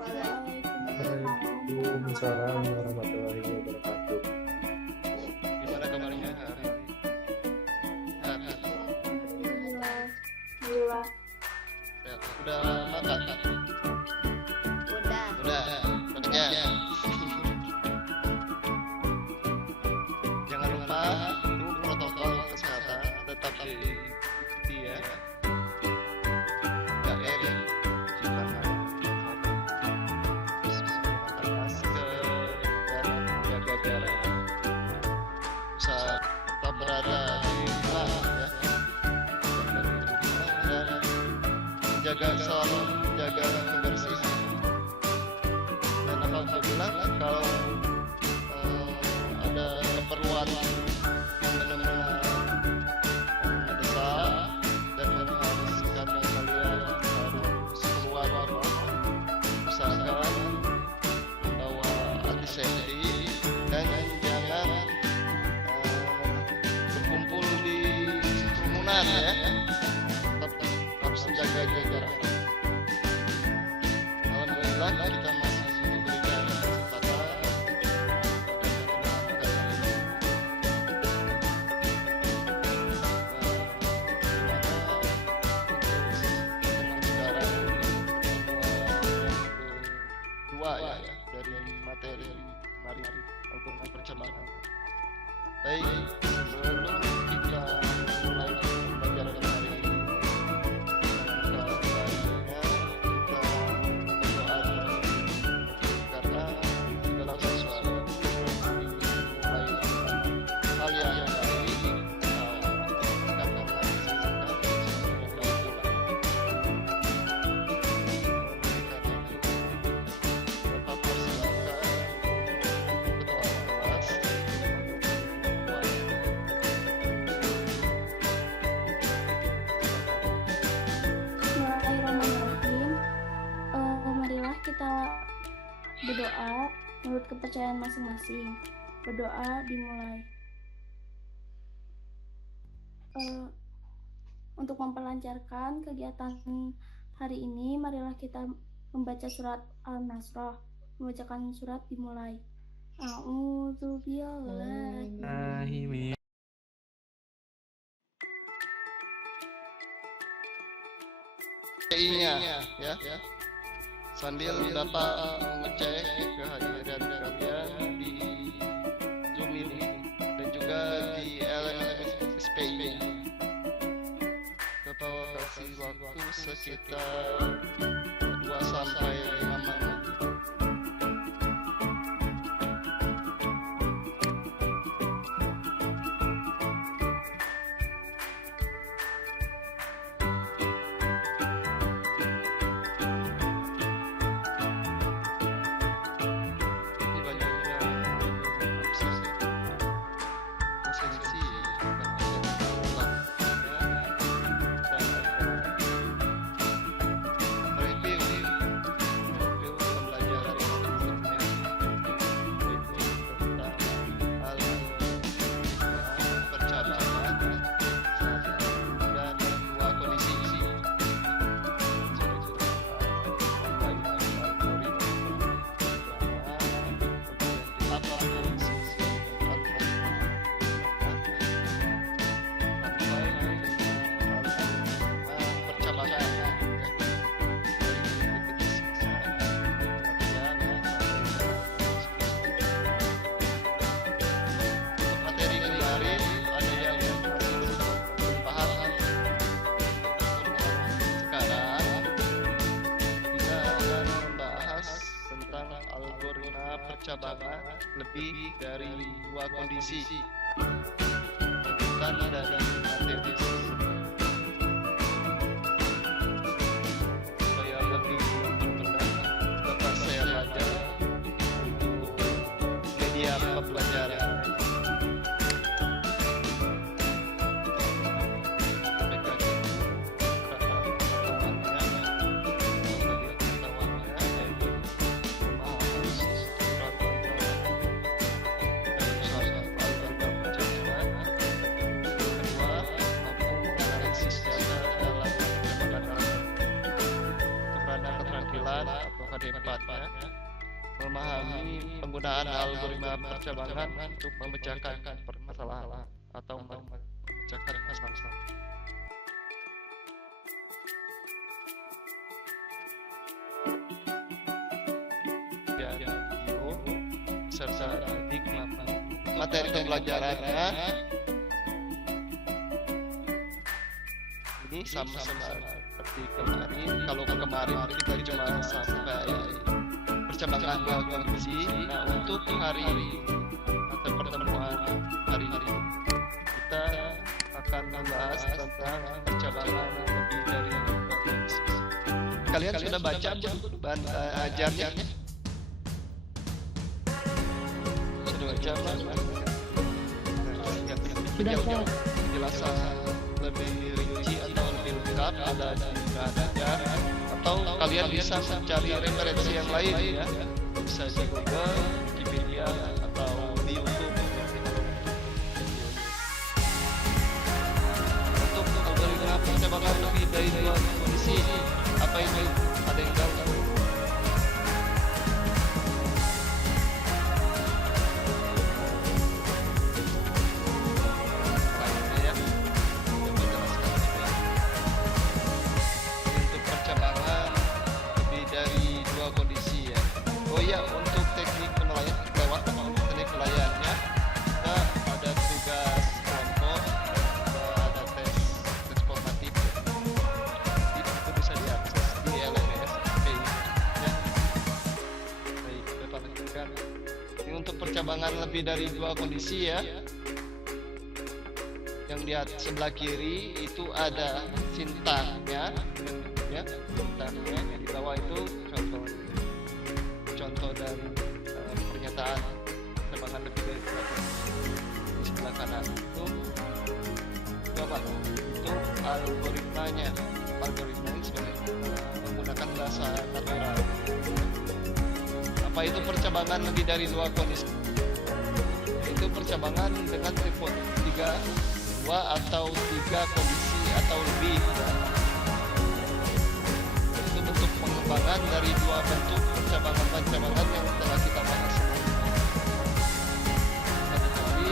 Waalaikumsalam. Waalaikumsalam warahmatullahi wabarakatuh. Gimana kabarnya hari ini? Sehat? Alhamdulillah. Alhamdulillah. Sehat. Udah makan? Udah. Udah kerja. Jangan lupa itu protokol kesehatan tetap diikuti ya. 3M, cuci tangan, menggunakan masker dan jaga jarak. Usaha tetap berada di rumah ya. Dan selalu menjaga kebersihan. Dan alhamdulillah kalau ada keperluan benar-benar mendesak dan mengharuskan kalian harus keluar rumah, usahakan membawa antiseptik dan jangan berkumpul di kerumunan ya. Tetap harus menjaga jarak. Alhamdulillah kita masih diberikan kesempatan dua ya dari materi mari Al-Quran percamatan. Baik, sebelum kita mulai pembelajaran hari ini, kita berdoa karena segala sesuatu dimulai hal yang baik karena Bapak persilakan ketua kelas. Bismillahirrahmanirrahim. Marilah kita berdoa menurut kepercayaan masing-masing. Berdoa dimulai. Untuk memperlancarkan kegiatan hari ini, marilah kita membaca surat Al-Nasrah. Membacakan surat dimulai. A'udzubillahi PI-nya ya. Sambil Bapak mengecek kehadiran kalian di Zoom ini dan juga di LMSPI-nya. Bapak kasih waktu sekitar 2 sampai 5 menit. Ini banyak yang absensi ya, review pembelajaran sebelumnya, review tentang hal percabangan dan 2 kondisi materi kemarin ada yang belum paham. Sekarang kita akan membahas tentang algoritma percabangan lebih dari 2 kondisi. Lanjutan dari materi supaya lebih mudah dapat saya baca untuk media pembelajaran. Kedua, mampu KD9 atau KD4 ya. Memahami penggunaan algoritma percabangan untuk memecahkan permasalahan atau memecahkan masalah. Video serta materi pembelajarannya ini sama seperti kemarin. Kalau kemarin kita cuma sampai percabangan dua kondisi. Nah, untuk hari atau pertemuan hari ini kita akan membahas tentang percabangan lebih dari dua kondisi. Kalian sudah baca bahan ajarnya? Sudah baca penjelasan lebih rinci atau lebih lengkap ada di bahan ajar, atau kalian bisa mencari referensi yang lain ya, bisa di Google, Wikipedia, atau di YouTube. Untuk algoritma percabangan lebih dari dua kondisi, apa itu? Ada yang tahu? Untuk teknik penilaian lewat teknik penilaiannya kita ada tugas kelompok, ada tes formatif, itu bisa diakses di LMS PI ya. Baik, dapat lanjutkan. Ini untuk percabangan lebih dari dua kondisi ya. Yang di sebelah kiri itu ada sintaknya ya, sintaknya yang di bawah itu contoh dari pernyataan percabangan lebih dari dua kondisi. Di sebelah kanan itu apa? Itu algoritmanya sebagai menggunakan bahasa natural. Apa itu percabangan lebih dari dua kondisi? Itu percabangan dengan tipe 3, 2 atau 3 kondisi atau lebih ya. Itu bentuk pengembangan dari dua bentuk percabangan yang telah kita bahas. Tapi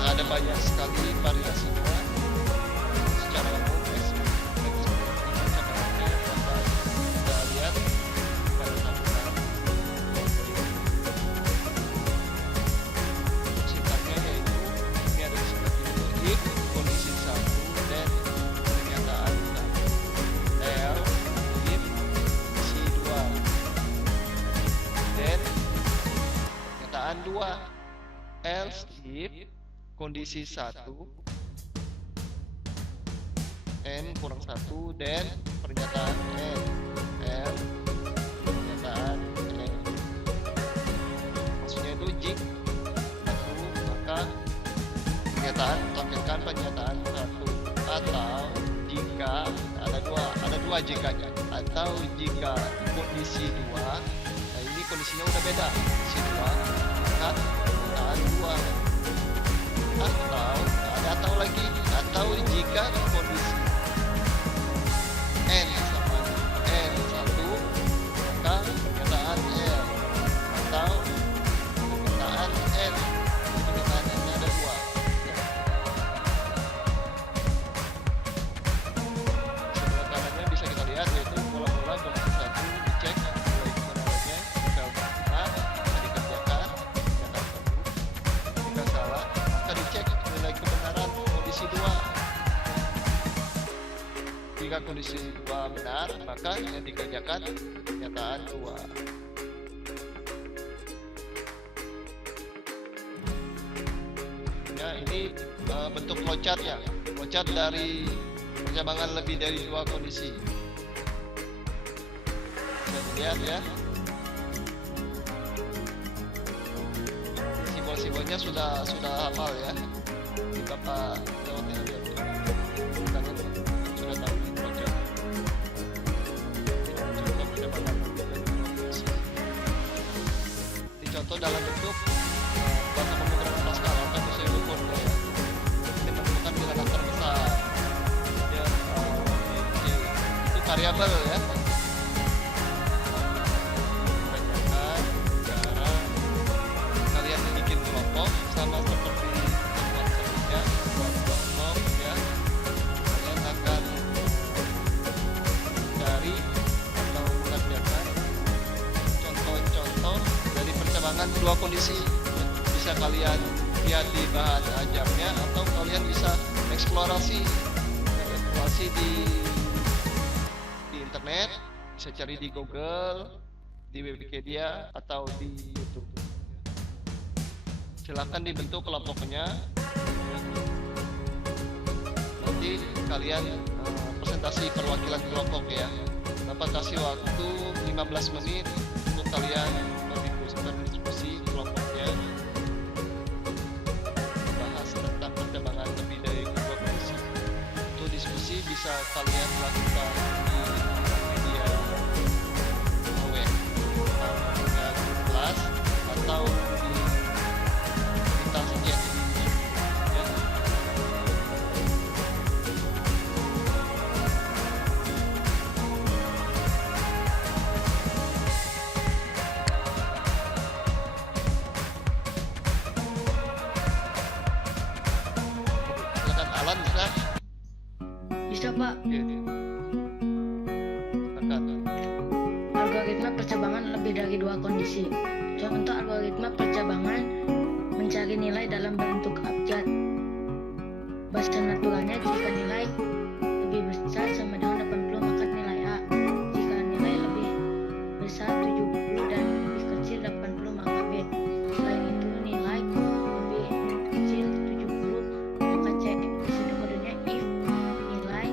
ada banyak sekali variasinya. Secara umum percabangannya dapat kita lihat pada tampilan sintaknya, yaitu ini ada di sebelah kiri if kondisi 1 dan pernyataan L if kondisi 2 dan pernyataan 2 else if kondisi 1 n kurang 1 dan pernyataan n l pernyataan n. Maksudnya itu jika 1 maka pernyataan tampilkan pernyataan 1, atau jika ada dua jikanya, atau jika kondisi 2, nah ini kondisinya udah beda, kondisi 2 maka pernyataan 2, atau lagi, atau jika kondisi n sama n1 maka pernyataan l, atau pernyataan n. Pernyataan n ada 2 ya. Sebelah kanannya bisa kita lihat, yaitu pola-pola kondisi 1 dicek nilai kebenarannya, jika benar maka dikerjakan, jika terbukti, jika salah maka dicek nilai kebenaran kondisi 2. Jika kondisi 2 benar, maka yang dikerjakan pernyataan 2. Ya, ini bentuk flowchart ya, flowchart dari percabangan lebih dari 2 kondisi. Bisa dilihat ya, simbol-simbolnya sudah hafal ya. Di Bapak lewatin aja ya. Kalian sudah tahu ini flowchart. Contoh percabangan lebih dari 2 kondisi. Dicontoh dalam bentuk bahasa pemrograman Pascal atau pseudocode ya. Ini menemukan bilangan terbesar. Ya, itu variabel ya. dengan dua kondisi. Bisa kalian lihat di bahan ajarnya atau kalian bisa eksplorasi di internet, bisa cari di Google, di Wikipedia atau di YouTube. Silakan dibentuk kelompoknya. Nanti kalian presentasi perwakilan kelompok ya. Bapak kasih waktu 15 menit untuk kalian berdiskusi kelompoknya, bahas tentang perkembangan lebih dari dua kondisi. Untuk diskusi bisa kalian lakukan di media web, dengan kelas atau di tasnya ya. Silakan Alan bisa. Bisa Pak. Oke. Silakan. Algoritma percabangan lebih dari dua kondisi. Contoh algoritma percabangan mencari nilai dalam bentuk abjad. Bahasa naturalnya jika nilai lebih besar sama dengan 80 maka nilai A. Jika nilai lebih besar 70 dan lebih kecil 80 maka B. Selain itu nilai lebih kecil 70 maka C. Di sini kodenya if nilai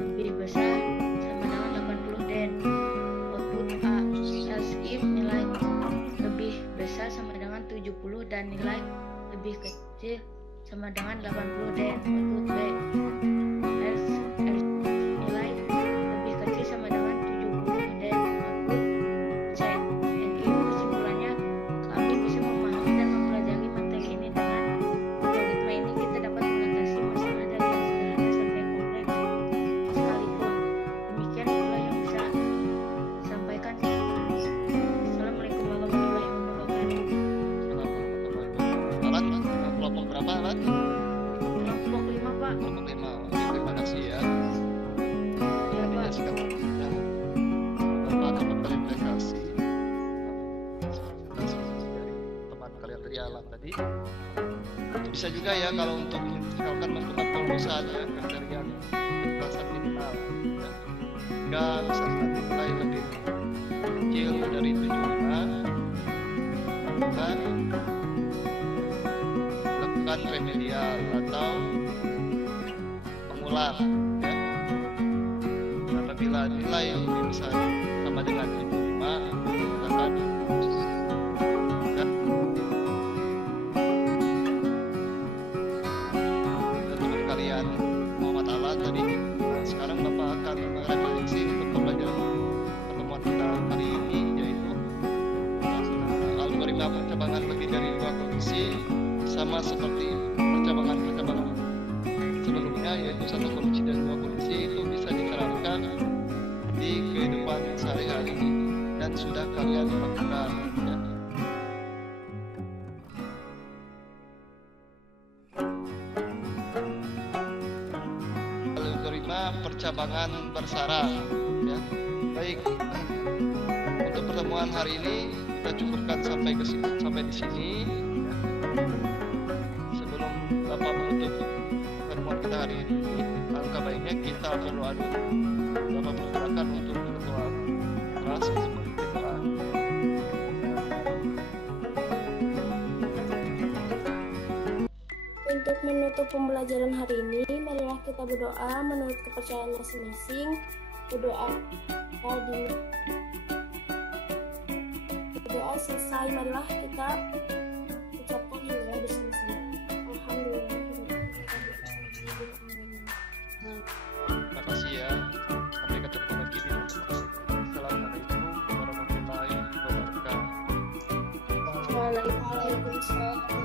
lebih besar sama dengan 80 dan output A. Else if nilai lebih besar sama dengan 70 dan nilai lebih kecil sama dengan 80 dan output B. Else nilai lebih kecil sama dengan 70 dan output C. Dan if kesimpulannya kami bisa memahami dan mempelajari materi ini dengan algoritma ini kita dapat mengatasi masalah dari yang sederhana sampai kompleks sekalipun. Demikian pula yang bisa sampaikan. Assalamualaikum warahmatullahi wabarakatuh. Alan, kelompok berapa Alan? Kelompok 5 Pak. Kelompok 5. Oke, terima kasih ya. Ya Pak. Sikap Bapak akan memverifikasi dari teman kalian tadi Alan tadi. Bisa juga ya kalau untuk misalkan menentukan kelulusan ya, kriteria kekerasan minimal ya. Jika misalkan nilai lebih kecil dari 75 maka lakukan remedial atau pengulang ya. Apabila nilai lebih besar sama dengan 75 akan ya, teman kalian Muhammad Alan tadi. Nah, sekarang Bapak akan merefleksi untuk pembelajaran pertemuan kita hari ini, yaitu algoritma percabangan lebih dari dua kondisi sama seperti percabangan sebelumnya, yaitu satu kondisi dan dua kondisi itu bisa diterapkan di kehidupan sehari-hari dan sudah kalian lakukan ya. Algoritma percabangan bersara ya. Baik, untuk pertemuan hari ini kita cukupkan sampai di sini ya. Sebelum Bapak menutup pertemuan kita hari ini, alangkah baiknya kita berdoa dulu. Bapak persilakan untuk berdoa keras seperti doa. Untuk menutup pembelajaran hari ini, marilah kita berdoa menurut kepercayaan masing-masing. Berdoa selesai, marilah kita ucapkan hamdalah bersama-sama. Alhamdulillah. Terima kasih ya. Sampai ketemu lagi di Assalamualaikum warahmatullahi wabarakatuh. Waalaikumsalam.